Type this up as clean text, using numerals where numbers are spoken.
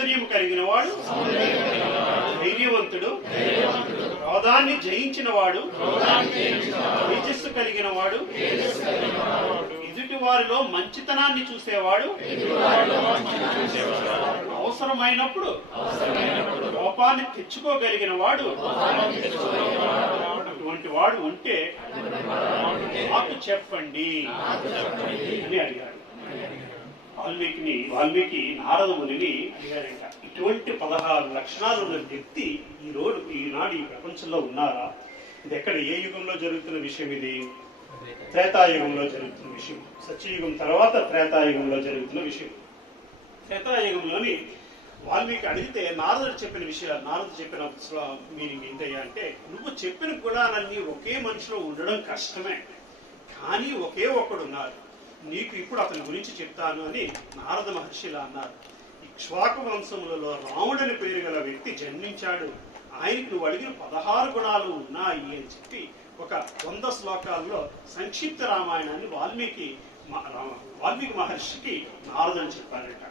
సౌందర్యం కలిగిన వాడు, ధైర్యవంతుడు, క్రోధాన్ని జయించిన వాడు, తేజస్సు కలిగిన వాడు, ఎదుటి వారిలో మంచితనాన్ని చూసేవాడు, అవసరమైనప్పుడు కోపాన్ని తెచ్చుకోగలిగిన వాడు, అటువంటి వాడు ఉంటే నాకు చెప్పండి అని అడిగాడు. వాల్మీకి నారద మునిని అడిగారంట, ఇటువంటి 16 లక్షణాలు ఉన్న వ్యక్తి ఈనాడు ఈ ప్రపంచంలో ఉన్నారా? ఇది ఎక్కడ, ఏ యుగంలో జరుగుతున్న విషయం? ఇది త్రేతాయుగంలో జరుగుతున్న విషయం. సత్యయుగం తర్వాత త్రేతాయుగంలో జరుగుతున్న విషయం. త్రేతాయుగంలోని వాల్మీకి అడిగితే నారదుడు చెప్పిన విషయాలు, నారదుడు చెప్పిన మీనింగ్ ఏంటయ్యా అంటే, నువ్వు చెప్పిన గుణాలన్నీ ఒకే మనిషిలో ఉండడం కష్టమే, కానీ ఒకే ఒక్కడు ఉన్నారు, నీకు ఇప్పుడు అతని గురించి చెప్తాను అని నారద మహర్షి ఇలా అన్నారు. ఇక్ష్వాకు వంశములలో రాముడని పేరు గల వ్యక్తి జన్మించాడు, ఆయనకు నువ్వు అడిగిన 16 గుణాలు ఉన్నాయి అని చెప్పి ఒక 100 శ్లోకాల్లో సంక్షిప్త రామాయణాన్ని వాల్మీకి మహర్షికి నారదుడు చెప్పారట.